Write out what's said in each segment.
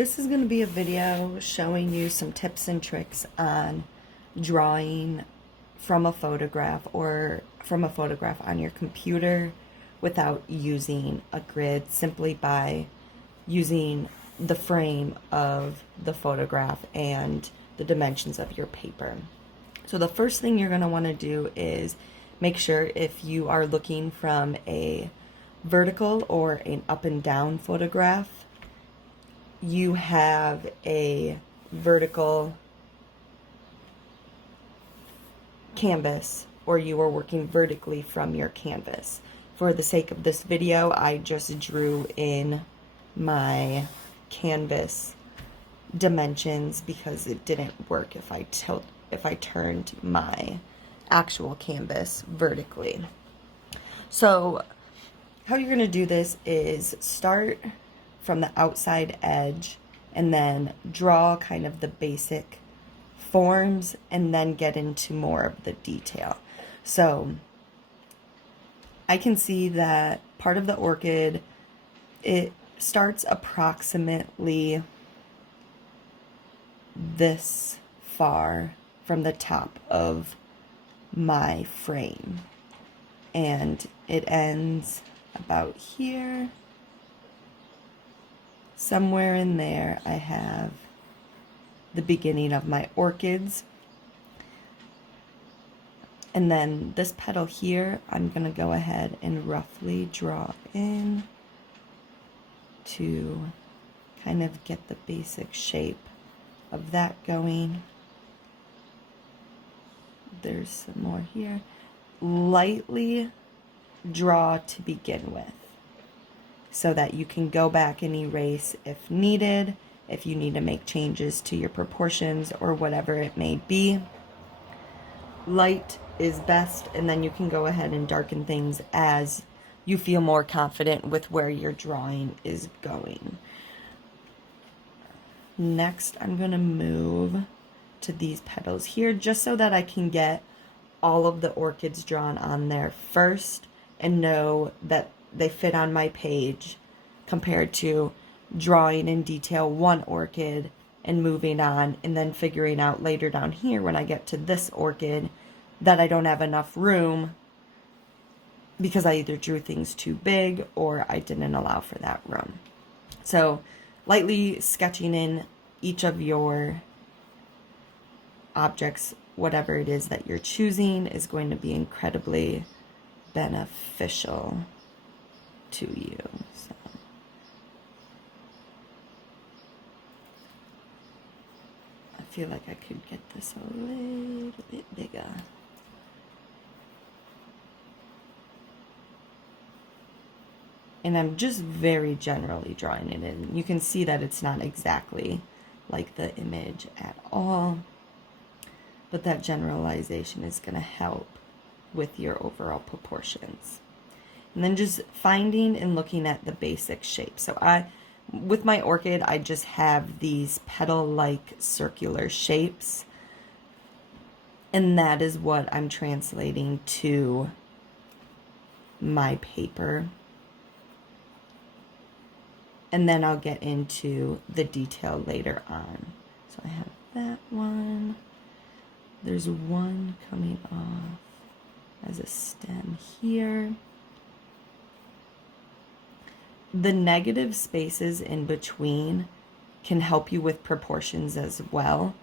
This is going to be a video showing you some tips and tricks on drawing from a photograph or from a photograph on your computer without using a grid, simply by using the frame of the photograph and the dimensions of your paper. So the first thing you're going to want to do is make sure, if you are looking from a vertical or an up and down photograph, you have a vertical canvas, or you are working vertically from your canvas. For the sake of this video, I just drew in my canvas dimensions because it didn't work if I turned my actual canvas vertically. So how you're going to do this is start from the outside edge and then draw kind of the basic forms and then get into more of the detail. So I can see that part of the orchid, it starts approximately this far from the top of my frame, and it ends about here. Somewhere in there I have the beginning of my orchids, and then this petal here I'm gonna go ahead and roughly draw in to kind of get the basic shape of that going. There's some more here. Lightly draw to begin with, so that you can go back and erase if needed, if you need to make changes to your proportions or whatever it may be. Light is best, and then you can go ahead and darken things as you feel more confident with where your drawing is going. Next, I'm going to move to these petals here, just so that I can get all of the orchids drawn on there first and know that they fit on my page, compared to drawing in detail one orchid and moving on and then figuring out later down here when I get to this orchid that I don't have enough room because I either drew things too big or I didn't allow for that room. So lightly sketching in each of your objects, whatever it is that you're choosing, is going to be incredibly beneficial to you. So I feel like I could get this a little bit bigger. And I'm just very generally drawing it in. You can see that it's not exactly like the image at all, but that generalization is going to help with your overall proportions. And then just finding and looking at the basic shape. So with my orchid, I just have these petal-like circular shapes, and that is what I'm translating to my paper. And then I'll get into the detail later on. So I have that one. There's one coming off as a stem here. The negative spaces in between can help you with proportions as well.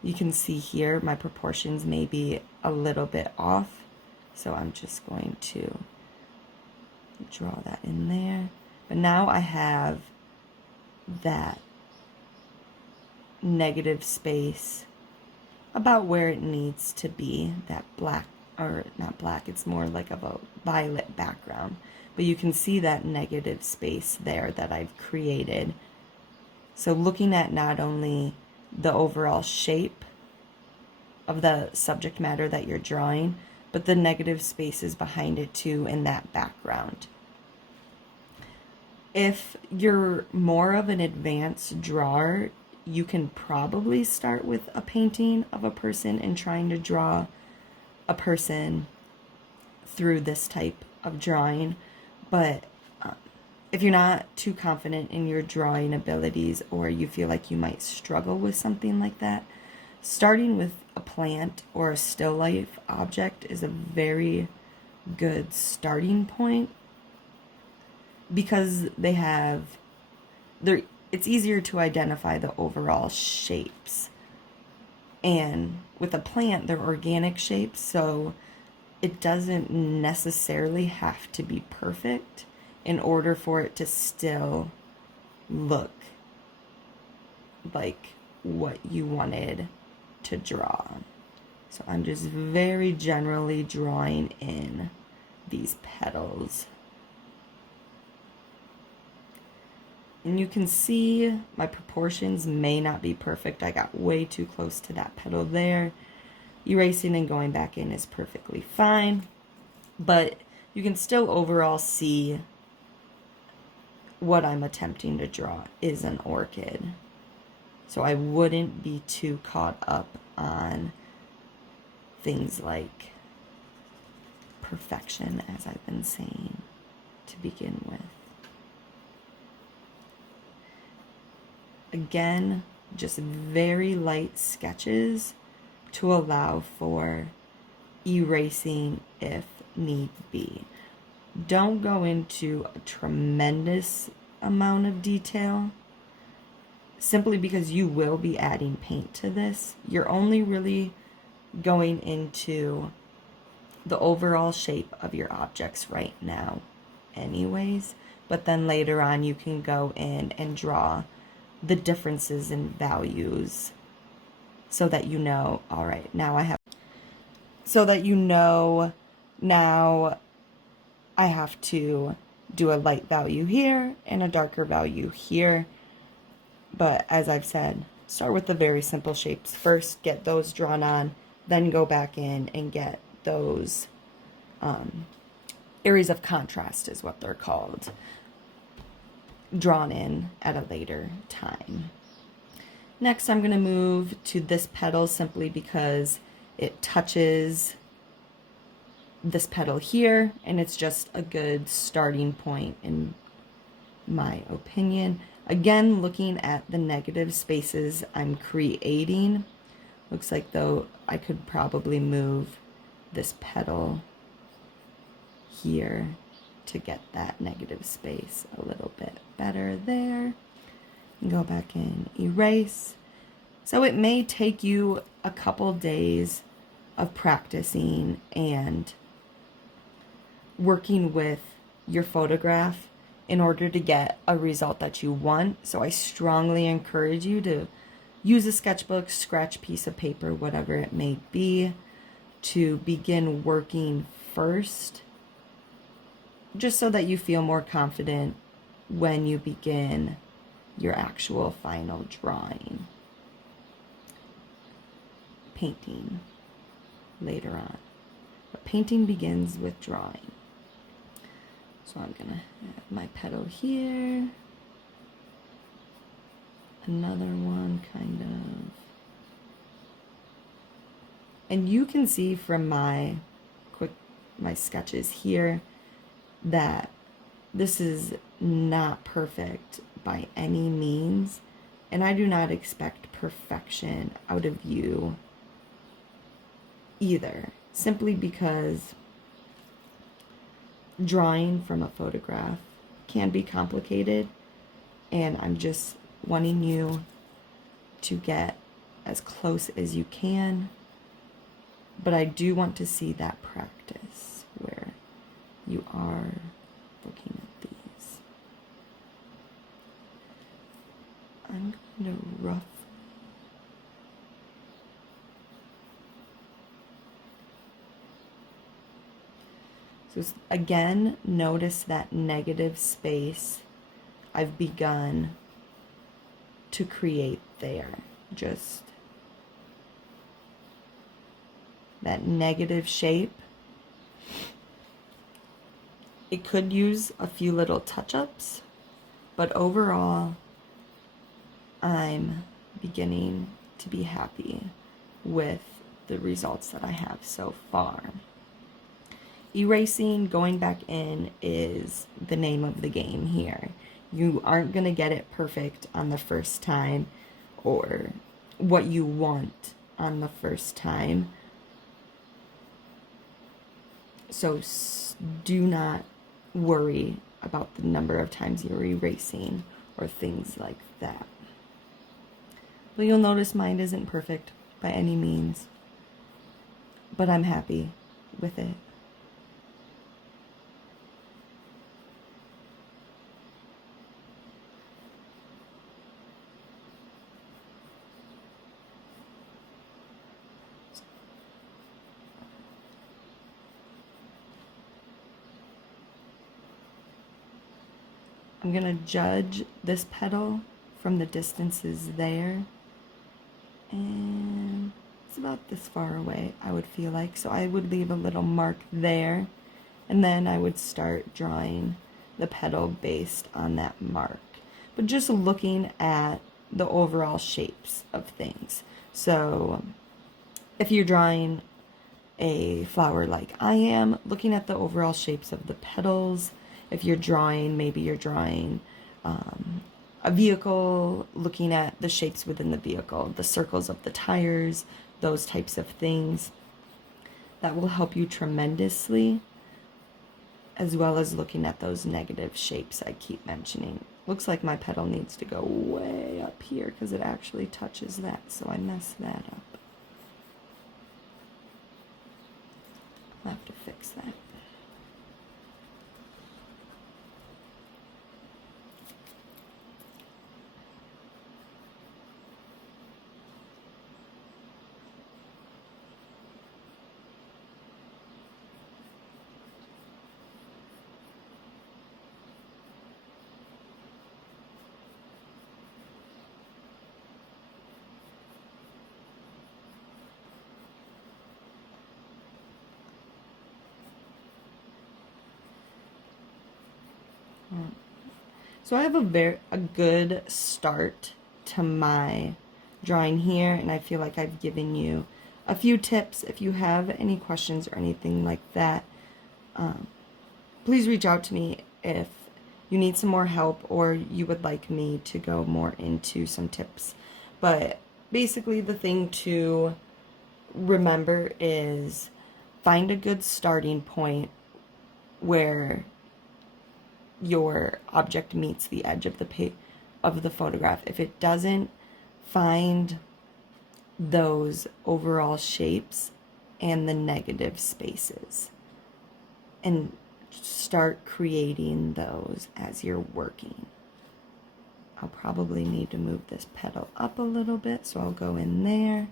You can see here my proportions may be a little bit off, so I'm just going to draw that in there. But now I have that negative space about where it needs to be, that black, or not black, it's more like of a violet background, but you can see that negative space there that I've created. So looking at not only the overall shape of the subject matter that you're drawing, but the negative spaces behind it too in that background. If you're more of an advanced drawer, you can probably start with a painting of a person and trying to draw a person through this type of drawing. But If you're not too confident in your drawing abilities, or you feel like you might struggle with something like that, starting with a plant or a still life object is a very good starting point, because it's easier to identify the overall shapes. And with a plant, they're organic shapes, so it doesn't necessarily have to be perfect in order for it to still look like what you wanted to draw. So I'm just very generally drawing in these petals. And you can see my proportions may not be perfect. I got way too close to that petal there. Erasing and going back in is perfectly fine, but you can still overall see what I'm attempting to draw is an orchid. So I wouldn't be too caught up on things like perfection, as I've been saying to begin with. Again, just very light sketches to allow for erasing if need be. Don't go into a tremendous amount of detail, simply because you will be adding paint to this. You're only really going into the overall shape of your objects right now anyways, but then later on you can go in and draw the differences in values so that you know, all right, now I have to do a light value here and a darker value here. But as I've said, start with the very simple shapes first, get those drawn on, then go back in and get those areas of contrast is what they're called, drawn in at a later time. Next, I'm going to move to this petal simply because it touches this petal here, and it's just a good starting point in my opinion. Again, looking at the negative spaces I'm creating, looks like though I could probably move this petal here to get that negative space a little bit better there. And go back in, erase. So it may take you a couple days of practicing and working with your photograph in order to get a result that you want. So I strongly encourage you to use a sketchbook, scratch piece of paper, whatever it may be, to begin working first, just so that you feel more confident when you begin your actual final drawing. Painting later on. But painting begins with drawing. So I'm going to have my petal here. Another one, kind of. And you can see from my sketches here that this is not perfect by any means. And I do not expect perfection out of you either. Simply because drawing from a photograph can be complicated, and I'm just wanting you to get as close as you can, but I do want to see that practice where you are looking at these. I'm going to rough. So again, notice that negative space I've begun to create there. Just that negative shape. It could use a few little touch-ups, but overall, I'm beginning to be happy with the results that I have so far. Erasing, going back in, is the name of the game here. You aren't going to get it perfect on the first time, or what you want on the first time. So do not worry about the number of times you're erasing or things like that. But you'll notice mine isn't perfect by any means, but I'm happy with it. I'm going to judge this petal from the distances there. And it's about this far away, I would feel like. So I would leave a little mark there. And then I would start drawing the petal based on that mark. But just looking at the overall shapes of things. So if you're drawing a flower like I am, looking at the overall shapes of the petals. If you're drawing, maybe you're drawing a vehicle, looking at the shapes within the vehicle, the circles of the tires, those types of things. That will help you tremendously, as well as looking at those negative shapes I keep mentioning. Looks like my petal needs to go way up here because it actually touches that, so I messed that up. I'll have to fix that. So I have a good start to my drawing here, and I feel like I've given you a few tips. If you have any questions or anything like that, please reach out to me if you need some more help or you would like me to go more into some tips. But basically the thing to remember is find a good starting point where your object meets the edge of the photograph. If it doesn't, find those overall shapes and the negative spaces and start creating those as you're working. I'll probably need to move this petal up a little bit, so I'll go in there.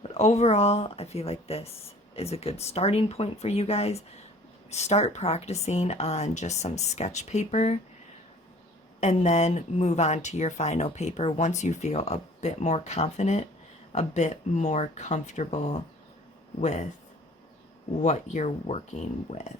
But overall, I feel like this is a good starting point for you guys. Start practicing on just some sketch paper and then move on to your final paper once you feel a bit more confident, a bit more comfortable with what you're working with.